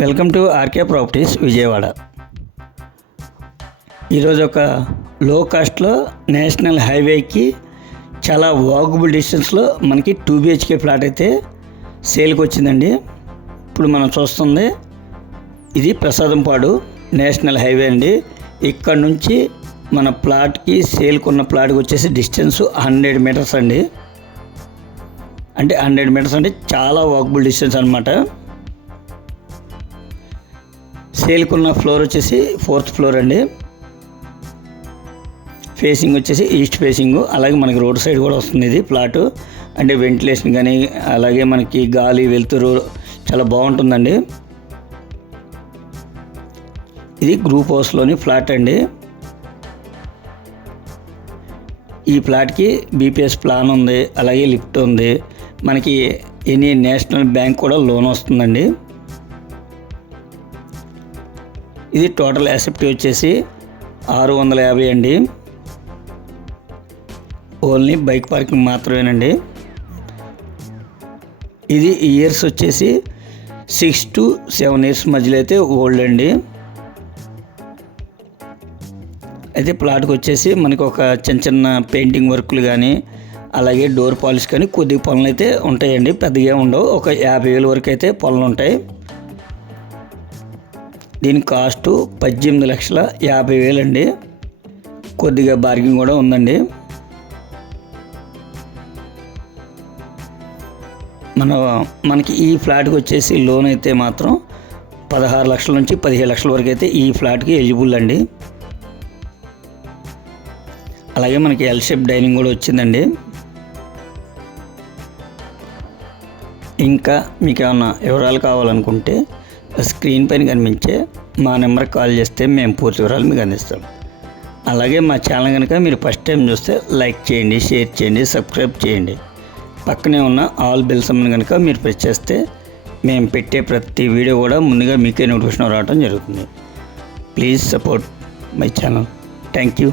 Welcome to RK properties Vijayawada. ఈరోజు ఒక లో కాస్ట్లో నేషనల్ హైవేకి చాలా వాకబుల్ డిస్టెన్స్లో మనకి 2 BHK ఫ్లాట్ అయితే సేల్కి వచ్చిందండి. ఇప్పుడు మనం చూస్తుంది ఇది ప్రసాదంపాడు నేషనల్ హైవే అండి. ఇక్కడ నుంచి మన ప్లాట్కి సేల్కున్న ప్లాట్కి వచ్చేసి డిస్టెన్స్ 100 మీటర్స్ అండి. అంటే 100 మీటర్స్ అంటే చాలా వాకబుల్ డిస్టెన్స్ అనమాట. సేల్కున్న ఫ్లోర్ వచ్చేసి 4th ఫ్లోర్ అండి. ఫేసింగ్ వచ్చేసి ఈస్ట్ ఫేసింగ్. అలాగే మనకి రోడ్ సైడ్ కూడా వస్తుంది ఇది ప్లాటు. అంటే వెంటిలేషన్ కానీ అలాగే మనకి గాలి వెలుతురు చాలా బాగుంటుందండి. ఇది గ్రూప్ హౌస్లోని ఫ్లాట్ అండి. ఈ ఫ్లాట్కి BPS ప్లాన్ ఉంది, అలాగే లిఫ్ట్ ఉంది. మనకి ఎనీ నేషనల్ బ్యాంక్ కూడా లోన్ వస్తుందండి. ఇది టోటల్ యాసెప్టీ వచ్చేసి 650 అండి. ఓన్లీ బైక్ పార్కింగ్ మాత్రమేనండి. ఇది ఇయర్స్ వచ్చేసి 6 to 7 years మధ్యలో అయితే ఓల్డ్ అండి. అయితే ప్లాట్కి వచ్చేసి మనకు ఒక చిన్న చిన్న పెయింటింగ్ వర్క్లు కానీ అలాగే డోర్ పాలిష్ కానీ కొద్దిగా పనులు అయితే ఉంటాయండి. పెద్దగా ఉండవు. ఒక 50,000 వరకు అయితే పనులు ఉంటాయి. దీని కాస్ట్ 18,50,000 అండి. కొద్దిగా బార్గింగ్ కూడా ఉందండి. మనకి ఈ ఫ్లాట్కి వచ్చేసి లోన్ అయితే మాత్రం 16 లక్షల నుంచి 17 లక్షల వరకు అయితే ఈ ఫ్లాట్కి ఎలిజిబుల్ అండి. అలాగే మనకి ఎల్ షేప్ డైనింగ్ కూడా వచ్చిందండి. ఇంకా మీకు ఏమన్నా వివరాలు కావాలనుకుంటే స్క్రీన్ పైన కనిపించే మా నెంబర్కి కాల్ చేస్తే మేము పూర్తి వివరాలు మీకు అందిస్తాం. అలాగే మా ఛానల్ కనుక మీరు ఫస్ట్ టైం చూస్తే లైక్ చేయండి, షేర్ చేయండి, సబ్స్క్రైబ్ చేయండి. పక్కనే ఉన్న ఆల్ బెల్ సింబల్ కనుక మీరు ప్రెస్ చేస్తే మేము పెట్టే ప్రతి వీడియో కూడా ముందుగా మీకే నోటిఫికేషన్ రావడం జరుగుతుంది. Please support my channel. Thank you.